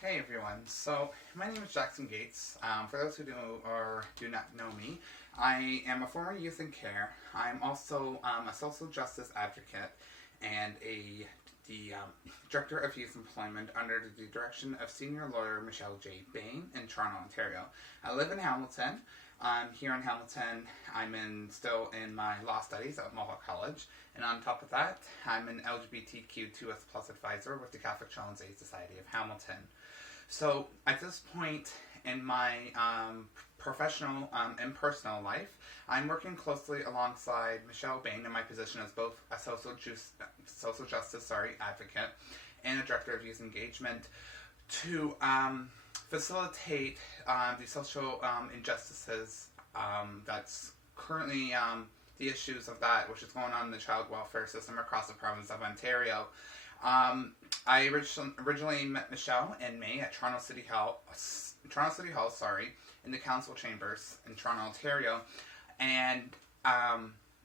Hey everyone. So my name is Jackson Gates. For those who do or do not know me, I am a former youth in care. I'm also a social justice advocate and the director of youth employment under the direction of senior lawyer Michelle J. Bain in Toronto, Ontario. I live in Hamilton. Here in Hamilton, still in my law studies at Mohawk College, and on top of that, I'm an LGBTQ2S plus advisor with the Catholic Children's Aid Society of Hamilton. So at this point in my professional and personal life, I'm working closely alongside Michelle Bain in my position as both a social justice advocate and a director of youth engagement to facilitate the social injustices that's currently the issues of that, which is going on in the child welfare system across the province of Ontario. I originally met Michelle in May at Toronto City Hall, in the council chambers in Toronto, Ontario, and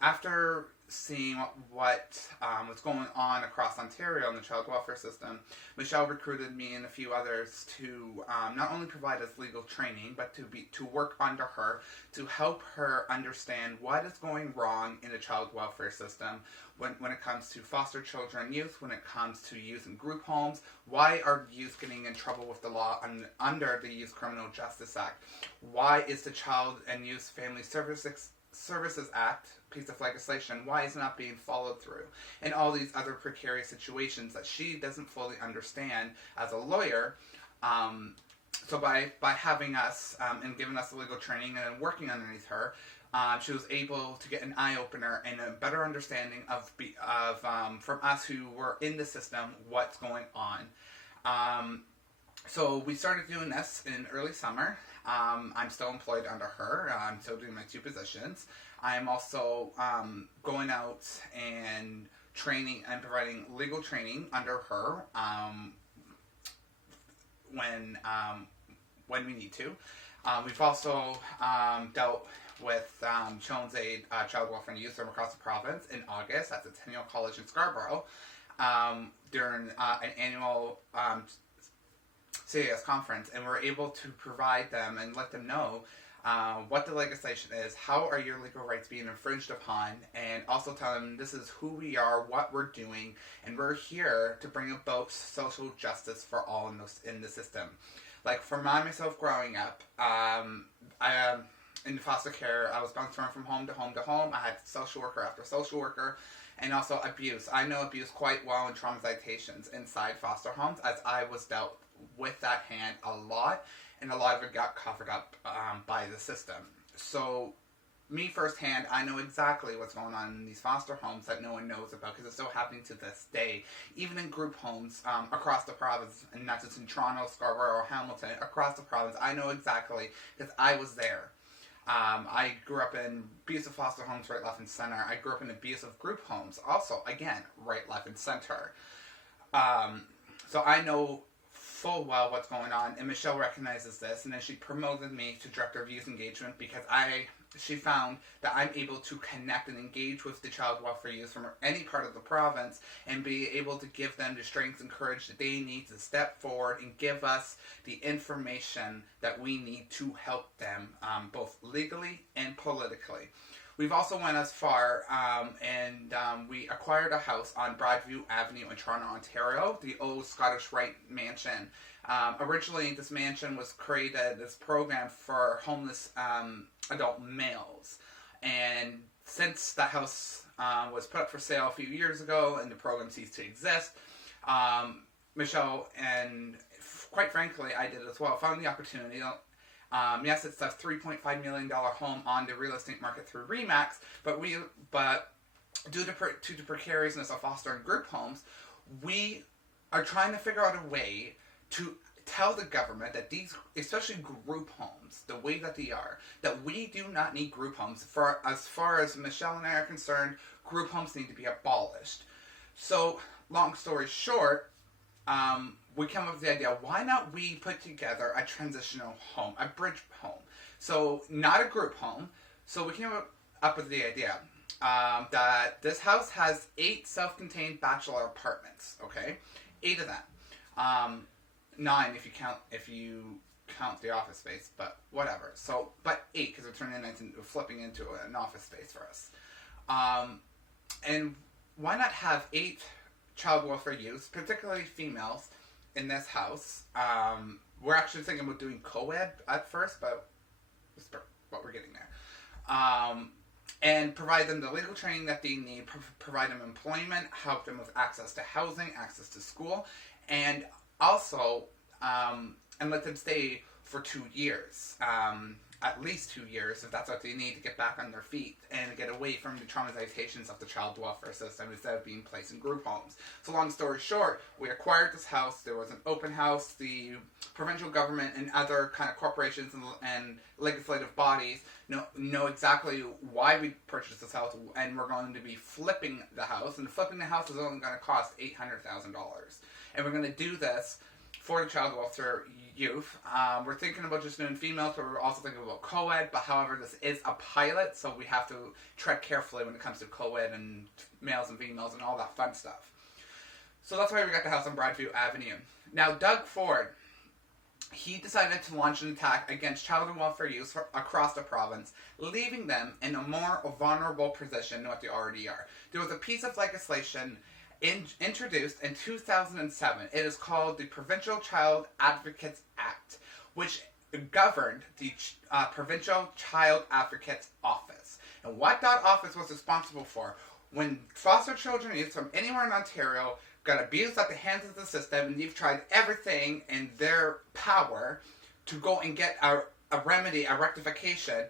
after seeing what was going on across Ontario in the child welfare system, Michelle recruited me and a few others to not only provide us legal training, but to work under her to help her understand what is going wrong in the child welfare system when it comes to foster children and youth, when it comes to youth in group homes. Why are youth getting in trouble with the law under the Youth Criminal Justice Act? Why is the Child and Youth Family Services Act piece of legislation, why is it not being followed through? And all these other precarious situations that she doesn't fully understand as a lawyer. So by having us and giving us the legal training and working underneath her, she was able to get an eye-opener and a better understanding of from us who were in the system, what's going on. So we started doing this in early summer. I'm still employed under her. I'm still doing my two positions. I'm also going out and training and providing legal training under her when we need to. We've also dealt with Children's Aid, Child Welfare and Youth from across the province in August at the Centennial College in Scarborough during an annual CAS conference, and we're able to provide them and let them know what the legislation is, how are your legal rights being infringed upon, and also tell them this is who we are, what we're doing, and we're here to bring about social justice for all in the system. Like for myself growing up, in foster care, I was bouncing around from home to home to home. I had social worker after social worker, and also abuse. I know abuse quite well and traumatizations inside foster homes, as I was dealt with that hand a lot, and a lot of it got covered up by the system. So me firsthand, I know exactly what's going on in these foster homes that no one knows about, because it's still happening to this day. Even in group homes across the province, and not just in Toronto, Scarborough, or Hamilton, across the province, I know exactly, because I was there. I grew up in abusive foster homes, right, left, and center. I grew up in abusive group homes, also, again, right, left, and center. So I know full well what's going on, and Michelle recognizes this, and then she promoted me to director of youth engagement because she found that I'm able to connect and engage with the child welfare youth from any part of the province and be able to give them the strength and courage that they need to step forward and give us the information that we need to help them both legally and politically. We've also went as far and we acquired a house on Broadview Avenue in Toronto, Ontario, the old Scottish Rite Mansion. Originally, this mansion was created, this program for homeless adult males. And since that house was put up for sale a few years ago and the program ceased to exist, Michelle and quite frankly, I did as well, found the opportunity. Yes, it's a $3.5 million home on the real estate market through RE/MAX, but due to the precariousness of foster and group homes, we are trying to figure out a way to tell the government that these, especially group homes, the way that they are, that we do not need group homes. For as far as Michelle and I are concerned, group homes need to be abolished. So, long story short, we came up with the idea, why not we put together a transitional home, a bridge home? So, not a group home. So we came up with the idea that this house has 8 self-contained bachelor apartments, okay? 8 of them. 9 if you count the office space, but whatever. So, but 8 because we're flipping into an office space for us. And why not have 8 child welfare youths, particularly females, in this house? We're actually thinking about doing co-ed at first, but we're getting there. And provide them the legal training that they need, provide them employment, help them with access to housing, access to school, and also and let them stay for 2 years, at least 2 years, if that's what they need to get back on their feet and get away from the traumatizations of the child welfare system instead of being placed in group homes. So long story short, we acquired this house. There was an open house. The provincial government and other kind of corporations and legislative bodies know exactly why we purchased this house, and we're going to be flipping the house. And flipping the house is only going to cost $800,000. And we're going to do this for the child welfare youth. We're thinking about just doing females, but we're also thinking about co-ed. But however, this is a pilot, so we have to tread carefully when it comes to co-ed and males and females and all that fun stuff. So that's why we got the house on Broadview Avenue. Now, Doug Ford, he decided to launch an attack against child and welfare youth across the province, leaving them in a more vulnerable position than what they already are. There was a piece of legislation introduced in 2007. It is called the Provincial Child Advocates Act, which governed the Provincial Child Advocates Office. And what that office was responsible for, when foster children youth from anywhere in Ontario got abused at the hands of the system, and they've tried everything in their power to go and get a remedy, a rectification,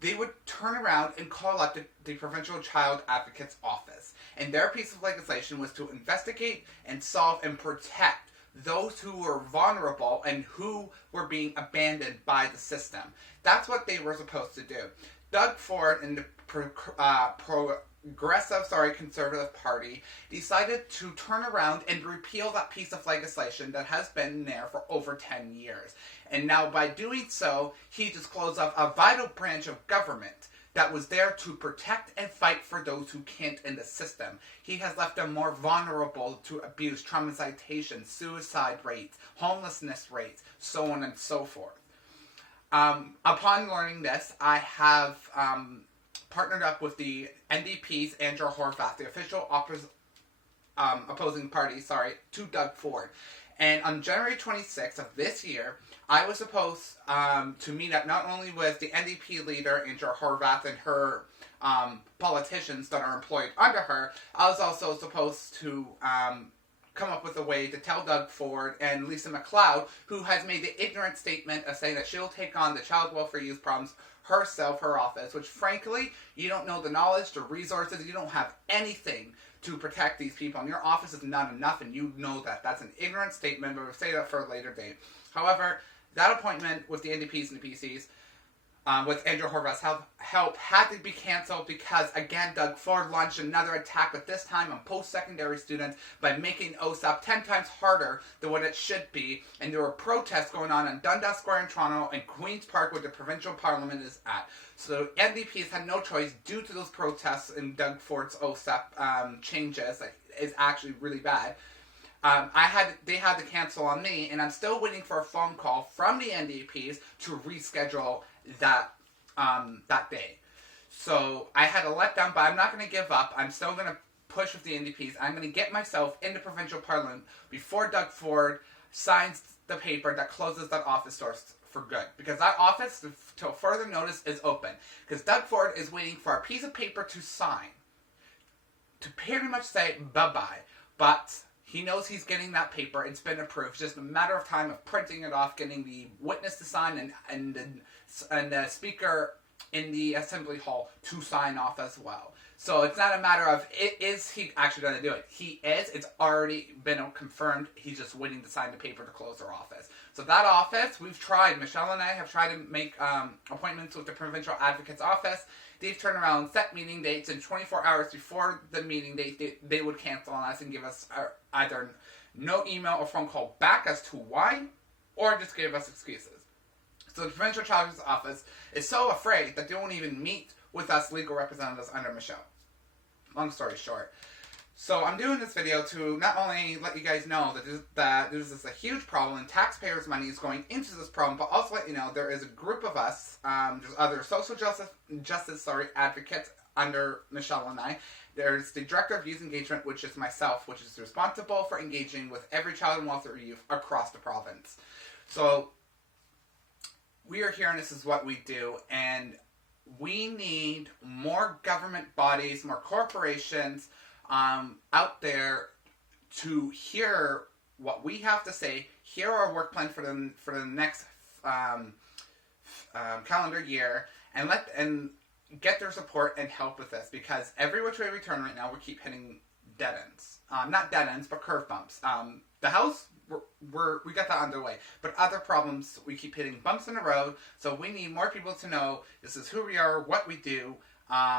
they would turn around and call up the Provincial Child Advocates Office. And their piece of legislation was to investigate and solve and protect those who were vulnerable and who were being abandoned by the system. That's what they were supposed to do. Doug Ford and the Conservative Party decided to turn around and repeal that piece of legislation that has been there for over 10 years. And now by doing so, he just closed off a vital branch of government that was there to protect and fight for those who can't in the system. He has left them more vulnerable to abuse, traumatization, suicide rates, homelessness rates, so on and so forth. Upon learning this, I have partnered up with the NDP's Andrew Horvath, the official opposing party, to Doug Ford. And on January 26th of this year, I was supposed to meet up not only with the NDP leader, Andrew Horvath, and her politicians that are employed under her. I was also supposed to come up with a way to tell Doug Ford and Lisa MacLeod, who has made the ignorant statement of saying that she'll take on the child welfare youth problems herself, her office, which frankly, you don't know the knowledge, the resources, you don't have anything to protect these people, and your office is not enough, and you know that. That's an ignorant statement, but we'll say that for a later date. However, that appointment with the NDPs and the PCs, with Andrew Horvath's help, had to be cancelled because, again, Doug Ford launched another attack, but this time on post-secondary students by making OSAP 10 times harder than what it should be. And there were protests going on Dundas Square in Toronto and Queen's Park, where the provincial parliament is at. So NDPs had no choice due to those protests and Doug Ford's OSAP changes. That is actually really bad. They had to cancel on me, and I'm still waiting for a phone call from the NDPs to reschedule that day. So I had a letdown, but I'm not going to give up. I'm still going to push with the NDPs. I'm going to get myself into provincial parliament before Doug Ford signs the paper that closes that office doors for good. Because that office, till further notice, is open. Because Doug Ford is waiting for a piece of paper to sign to pretty much say bye-bye. But he knows he's getting that paper. It's been approved. It's just a matter of time of printing it off, getting the witness to sign, and the speaker in the assembly hall to sign off as well. So it's not a matter of, is he actually going to do it? He is. It's already been confirmed. He's just waiting to sign the paper to close their office. So that office, we've tried. Michelle and I have tried to make appointments with the Provincial Advocate's Office. They've turned around, set meeting dates, and 24 hours before the meeting date, they would cancel on us and give us either no email or phone call back as to why, or just give us excuses. So the Provincial Children's Office is so afraid that they won't even meet with us legal representatives under Michelle. Long story short. So I'm doing this video to not only let you guys know that this is a huge problem and taxpayers' money is going into this problem, but also let you know there is a group of us, there's other social justice advocates under Michelle and I. There's the Director of Youth Engagement, which is myself, which is responsible for engaging with every child and welfare youth across the province. So we are here and this is what we do, and we need more government bodies, more corporations out there to hear what we have to say, hear our work plan for the next calendar year, and get their support and help with this, because every which way we turn right now, we keep hitting dead ends. Not dead ends, but curve bumps. The house, we got that underway, but other problems, we keep hitting bumps in the road. So we need more people to know this is who we are, what we do.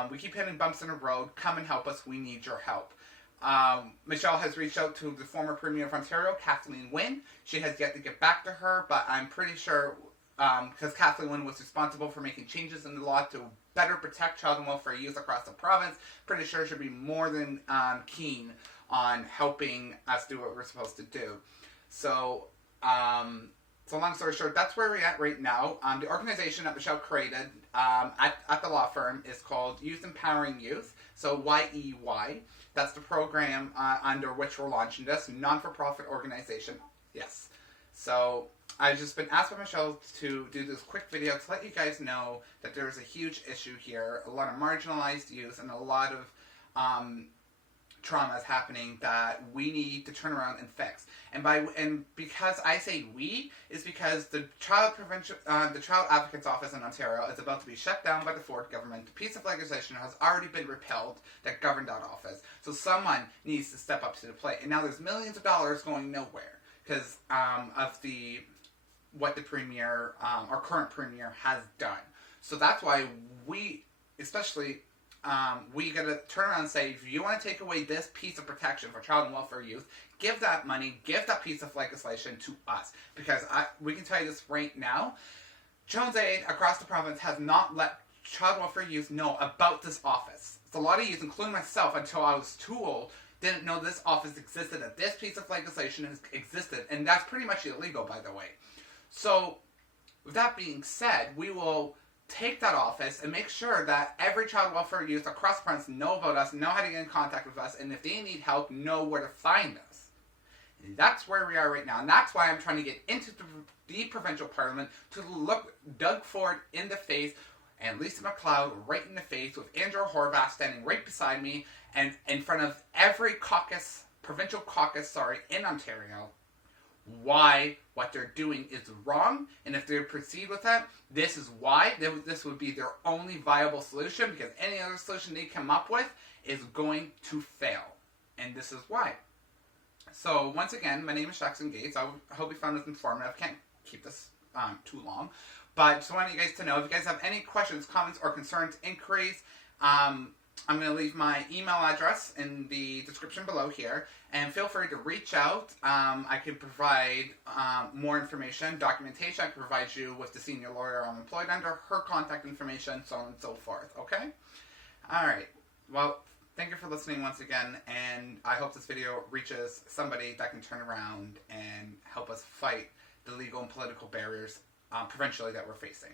We keep hitting bumps in the road. Come and help us. We need your help. Michelle has reached out to the former Premier of Ontario, Kathleen Wynne. She has yet to get back to her, but I'm pretty sure, because Kathleen Wynne was responsible for making changes in the law to better protect child and welfare youth across the province, pretty sure she'll be more than keen on helping us do what we're supposed to do. So, so long story short, that's where we're at right now. The organization that Michelle created at the law firm is called Youth Empowering Youth, so YEY. That's the program under which we're launching this, non-for-profit organization. Yes. So I've just been asked by Michelle to do this quick video to let you guys know that there's a huge issue here, a lot of marginalized youth, and a lot of trauma is happening that we need to turn around and fix. And because I say we, is because the Child Advocate's Office in Ontario is about to be shut down by the Ford government. The piece of legislation has already been repealed that governed that office. So someone needs to step up to the plate. And now there's millions of dollars going nowhere because of what the Premier, our current Premier, has done. So that's why we, especially, we gotta turn around and say, if you want to take away this piece of protection for child and welfare youth, give that money, give that piece of legislation to us. Because we can tell you this right now, Jones Aid across the province has not let child welfare youth know about this office. So a lot of youth, including myself, until I was too old, didn't know this office existed, that this piece of legislation has existed, and that's pretty much illegal, by the way. So, with that being said, we will take that office and make sure that every child welfare youth across the province know about us, know how to get in contact with us, and if they need help, know where to find us. And that's where we are right now, and that's why I'm trying to get into the provincial parliament to look Doug Ford in the face and Lisa MacLeod right in the face, with Andrew Horvath standing right beside me and in front of every provincial caucus in Ontario, why what they're doing is wrong, and if they proceed with that, this is why this would be their only viable solution, because any other solution they come up with is going to fail, and this is why. So once again, my name is Jackson Gates. I hope you found this informative. I can't keep this too long, but just wanted you guys to know, if you guys have any questions, comments, or concerns, inquiries, I'm going to leave my email address in the description below here, and feel free to reach out. I can provide more information, documentation. I can provide you with the senior lawyer I'm employed under, her contact information, so on and so forth, okay? Alright, well, thank you for listening once again, and I hope this video reaches somebody that can turn around and help us fight the legal and political barriers provincially that we're facing.